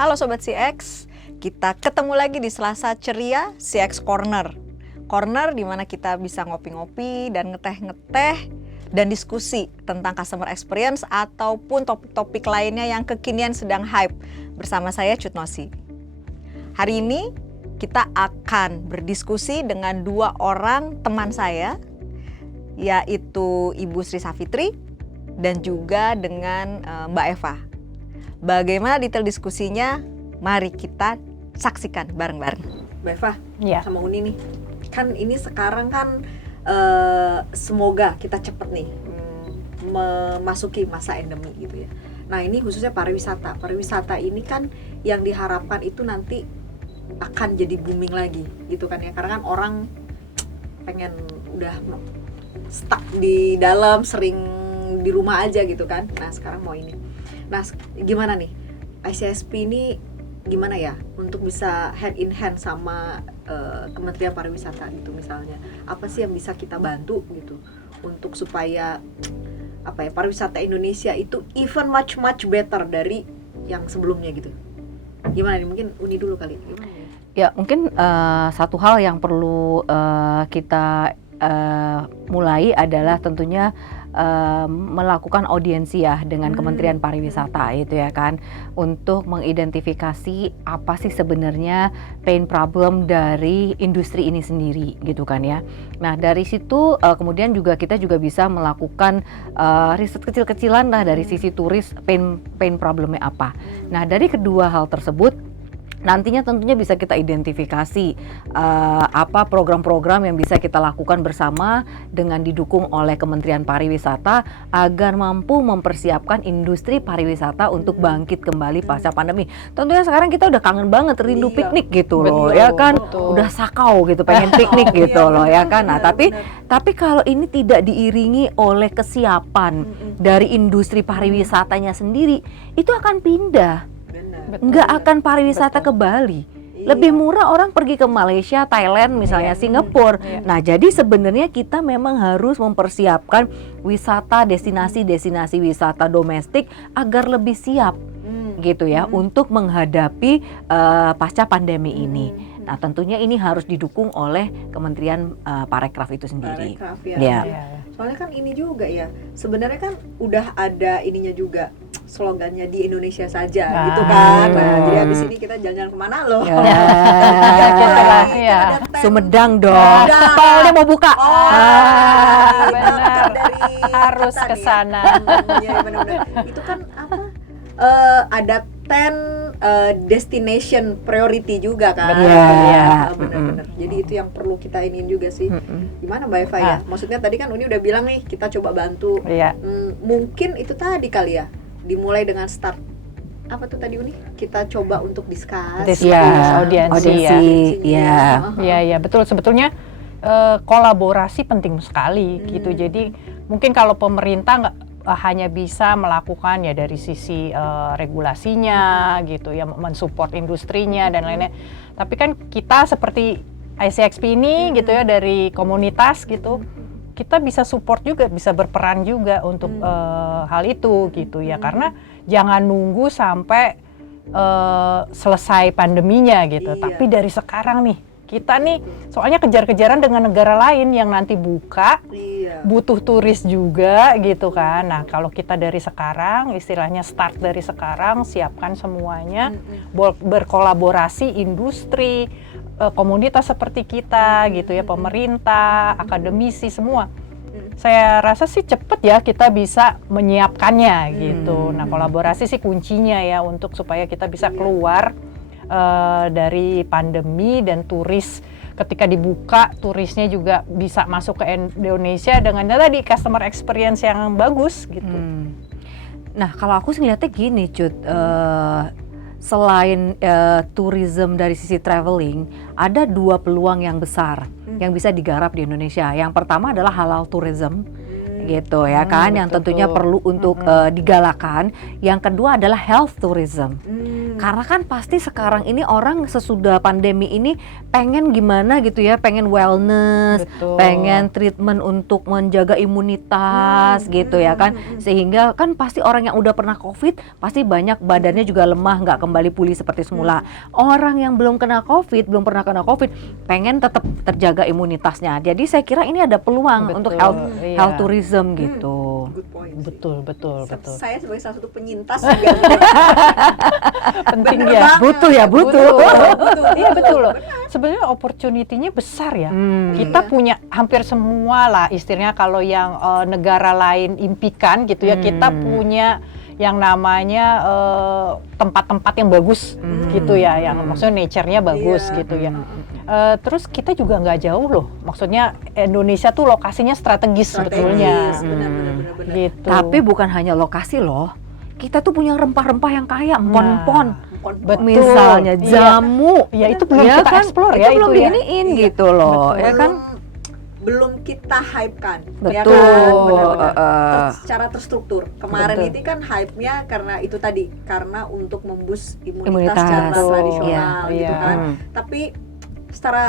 Halo Sobat CX, kita ketemu lagi di Selasa Ceria CX Corner. Corner di mana kita bisa ngopi-ngopi dan ngeteh-ngeteh dan diskusi tentang customer experience ataupun topik-topik lainnya yang kekinian sedang hype. Bersama saya Cut Nosi. Hari ini kita akan berdiskusi dengan dua orang teman saya, yaitu Ibu Sri Safitri dan juga dengan Mbak Eva. Bagaimana detail diskusinya? Mari kita saksikan bareng-bareng. Mbak Eva, ya. Sama Uni nih, kan ini sekarang kan semoga kita cepet nih memasuki masa endemi gitu ya. Nah ini khususnya pariwisata. Pariwisata ini kan yang diharapkan itu nanti akan jadi booming lagi gitu kan ya. Karena kan orang pengen udah stuck di dalam, sering di rumah aja gitu kan. Nah sekarang mau ini. Nah gimana nih ICSP ini gimana ya untuk bisa hand in hand sama Kementerian Pariwisata gitu misalnya. Apa sih yang bisa kita bantu gitu untuk supaya pariwisata Indonesia itu even much better dari yang sebelumnya gitu. Gimana nih, mungkin Uni dulu kali. Gimana ya? Ya mungkin satu hal yang perlu kita mulai adalah tentunya melakukan audiensi ya dengan Kementerian Pariwisata itu ya kan, untuk mengidentifikasi apa sih sebenarnya pain problem dari industri ini sendiri gitu kan ya. Nah dari situ kemudian kita juga bisa melakukan riset kecil-kecilan lah dari sisi turis, pain problemnya apa. Nah dari kedua hal tersebut nantinya tentunya bisa kita identifikasi apa program-program yang bisa kita lakukan bersama dengan didukung oleh Kementerian Pariwisata agar mampu mempersiapkan industri pariwisata untuk bangkit kembali pasca pandemi. Tentunya sekarang kita udah kangen banget, rindu piknik gitu loh, ya kan? Udah sakau gitu, pengen piknik gitu loh, ya kan? Nah, tapi kalau ini tidak diiringi oleh kesiapan dari industri pariwisatanya sendiri, itu akan pindah. Nggak akan pariwisata ke Bali. Lebih murah orang pergi ke Malaysia, Thailand, misalnya Singapura. Nah, jadi sebenarnya kita memang harus mempersiapkan wisata, destinasi wisata domestik agar lebih siap gitu ya untuk menghadapi pasca pandemi ini. Nah, tentunya ini harus didukung oleh Kementerian Parekraf itu sendiri. Parekraf ya. Soalnya kan ini juga ya, sebenarnya kan udah ada ininya juga, slogannya di Indonesia saja gitu kan. Nah, jadi habis ini kita jalan-jalan kemana loh? Sumedang dong. Tolnya mau buka. Benar. Harus ke sana. Ya, benar-benar. Itu kan ada 10 destination priority juga kan. Benar-benar. Jadi itu yang perlu kita iniin juga sih. Gimana Mbak Eva ya? Maksudnya tadi kan Uni udah bilang nih kita coba bantu. Mungkin itu tadi kali ya, dimulai dengan start apa tuh tadi Uni? Kita coba untuk audiensi ya. Betul, sebetulnya kolaborasi penting sekali gitu. Jadi mungkin kalau pemerintah nggak hanya bisa melakukan ya dari sisi regulasinya gitu ya, mensupport industrinya dan lainnya. Tapi kan kita seperti ICXP ini gitu ya, dari komunitas gitu, kita bisa support juga, bisa berperan juga untuk hal itu gitu ya. Karena jangan nunggu sampai selesai pandeminya gitu. Tapi dari sekarang nih, kita nih soalnya kejar-kejaran dengan negara lain yang nanti buka, butuh turis juga gitu kan. Nah kalau kita dari sekarang, istilahnya start dari sekarang, siapkan semuanya, berkolaborasi industri, komunitas seperti kita gitu ya, pemerintah, akademisi semua. Saya rasa sih cepet ya kita bisa menyiapkannya gitu. Nah kolaborasi sih kuncinya ya untuk supaya kita bisa keluar dari pandemi, dan turis ketika dibuka, turisnya juga bisa masuk ke Indonesia dengan tadi customer experience yang bagus gitu. Nah kalau aku sih ngeliatnya gini Cut, selain tourism dari sisi traveling, ada dua peluang yang besar yang bisa digarap di Indonesia. Yang pertama adalah halal tourism gitu ya kan, yang betul tentunya tuh. perlu untuk digalakan. Yang kedua adalah health tourism. Karena kan pasti sekarang ini orang sesudah pandemi ini pengen gimana gitu ya, pengen wellness, Betul. pengen treatment untuk menjaga imunitas gitu ya kan. Sehingga kan pasti orang yang udah pernah COVID pasti banyak badannya juga lemah, nggak kembali pulih seperti semula. Orang yang belum kena COVID, belum pernah kena COVID, pengen tetap terjaga imunitasnya. Jadi saya kira ini ada peluang Betul, untuk iya. health tourism gitu. Good point sih. Betul. Saya sebagai salah satu penyintas juga Penting bener ya. banget. Butuh ya, butuh. Iya betul loh. Sebenarnya opportunity-nya besar ya. Kita punya hampir semua lah istilahnya, kalau yang negara lain impikan gitu ya, kita punya yang namanya tempat-tempat yang bagus gitu ya, yang maksudnya nature-nya bagus Iya. gitu ya. Terus kita juga nggak jauh loh, maksudnya Indonesia tuh lokasinya strategis sebetulnya. benar. Gitu. Tapi bukan hanya lokasi loh. Kita tuh punya rempah-rempah yang kaya, empon-empon. Betul. Misalnya Iya. jamu. Ya itu belum Ya kita kan? explore Itu ya, belum itu ya. diiniin Iya. gitu loh, Betul. ya kan? Belum kita hype-kan, ya Betul. kan? Benar-benar. Heeh. Secara terstruktur. Kemarin Betul. itu kan hype-nya karena itu tadi, karena untuk memboost imunitas Imunitas. secara Betul. tradisional Iya, gitu iya. kan. Tapi secara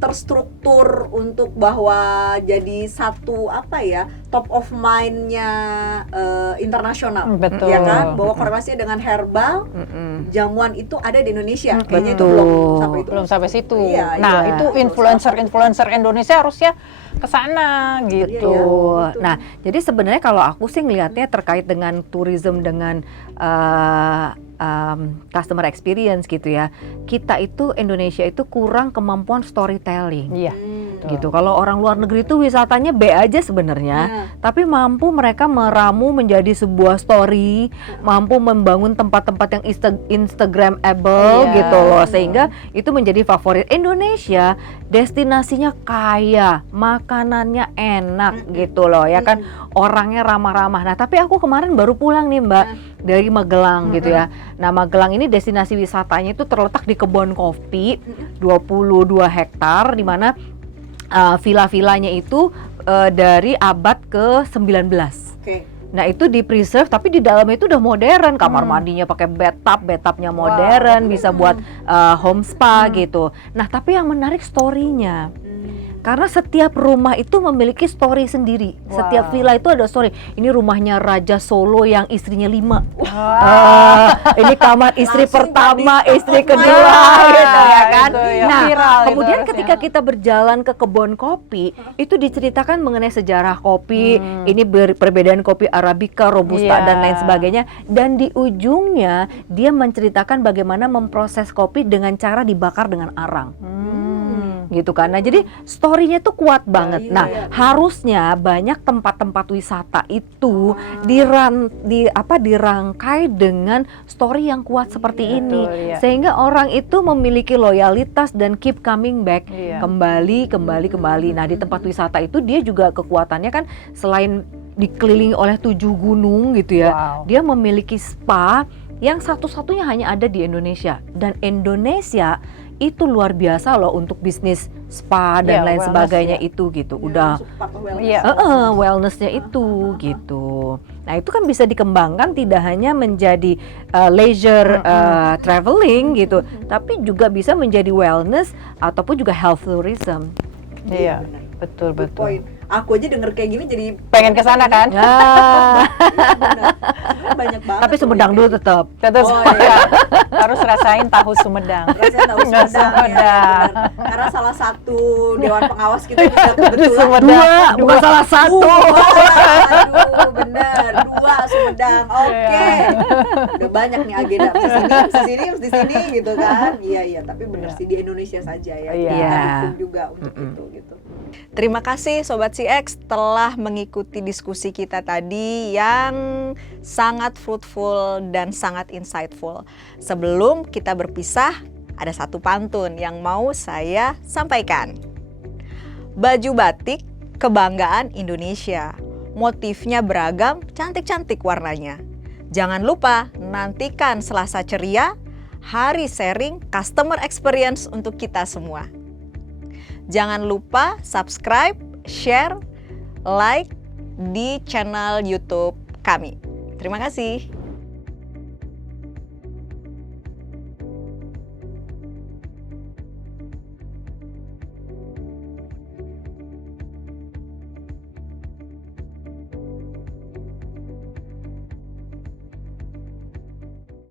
terstruktur untuk bahwa jadi satu apa ya, top of mind-nya internasional, Betul. ya kan? Bahwa korelasinya dengan herbal, Mm-mm. jamuan itu ada di Indonesia. Kayaknya itu Betul. belum sampai itu. Belum sampai situ. Iya, Nah, iya. itu influencer Indonesia harusnya ke sana gitu. Iya, betul. Nah, jadi sebenarnya kalau aku sih ngelihatnya terkait dengan tourism, dengan customer experience gitu ya. Kita itu Indonesia itu kurang kemampuan storytelling. Iya. Gitu. Kalau orang luar negeri itu wisatanya B aja sebenarnya, Nah. tapi mampu mereka meramu menjadi sebuah story, mampu membangun tempat-tempat yang Instagramable Iya. gitu loh, sehingga itu menjadi favorit. Indonesia destinasinya kaya, makanannya enak gitu loh ya kan, orangnya ramah-ramah. Nah, tapi aku kemarin baru pulang nih Mbak dari Magelang gitu ya. Nah, Magelang ini destinasi wisatanya itu terletak di kebun kopi 22 hektar, di mana villa-villanya itu dari abad ke-19. Oke. Nah, itu di preserve tapi di dalamnya itu udah modern, kamar mandinya pakai bathtubnya modern, bisa buat home spa gitu. Nah, tapi yang menarik story-nya. Karena setiap rumah itu memiliki story sendiri. Setiap villa itu ada story. Ini rumahnya Raja Solo yang istrinya 5. Ini kamar istri Langsung pertama, jadi istri top of kedua mind. gitu ya kan. Itu yang Nah, viral itu kemudian harusnya. ketika kita berjalan ke kebun kopi, itu diceritakan mengenai sejarah kopi. Ini perbedaan kopi Arabica, Robusta Iya. dan lain sebagainya. Dan di ujungnya dia menceritakan bagaimana memproses kopi dengan cara dibakar dengan arang. Gitu kan. Nah, jadi story-nya tuh kuat banget. iya, Nah, iya. harusnya banyak tempat-tempat wisata itu dirangkai dengan story yang kuat seperti ini. betul, iya. Sehingga orang itu memiliki loyalitas dan keep coming back. Iya. Kembali. Nah, di tempat wisata itu dia juga kekuatannya kan selain dikelilingi oleh 7 gunung gitu ya. Wow. Dia memiliki spa yang satu-satunya hanya ada di Indonesia. Dan Indonesia itu luar biasa loh untuk bisnis spa dan Iya, lain wellness sebagainya ya. itu gitu. Ya, Udah masuk part of wellness. Iya. wellnessnya itu gitu. Nah, itu kan bisa dikembangkan tidak hanya menjadi leisure traveling gitu, tapi juga bisa menjadi wellness ataupun juga health tourism. Iya, benar. betul Good betul. point. Aku aja denger kayak gini jadi Pengen ke sana kan? Nah, Bener. Banyak banget. tapi tuh Sumedang yang dulu kayak tetap. Tetap Oh, iya. harus rasain tahu Sumedang. Rasanya tahu Nggak Sumedang, ya, Sumedang. benar. Karena salah satu dewan pengawas kita juga kebetulan Sumedang. Bukan salah satu. Aduh, bener, 2 Sumedang. Oke. Udah banyak nih agenda di sini gitu kan. Iya, tapi bener sih di Indonesia saja ya. Iya. Kita dukung juga untuk itu gitu. Terima kasih Sobat CX telah mengikuti diskusi kita tadi yang sangat fruitful dan sangat insightful. Sebelum kita berpisah, ada satu pantun yang mau saya sampaikan. Baju batik kebanggaan Indonesia. Motifnya beragam, cantik-cantik warnanya. Jangan lupa nantikan Selasa Ceria, hari sharing customer experience untuk kita semua. Jangan lupa subscribe, share, like, di channel YouTube kami. Terima kasih.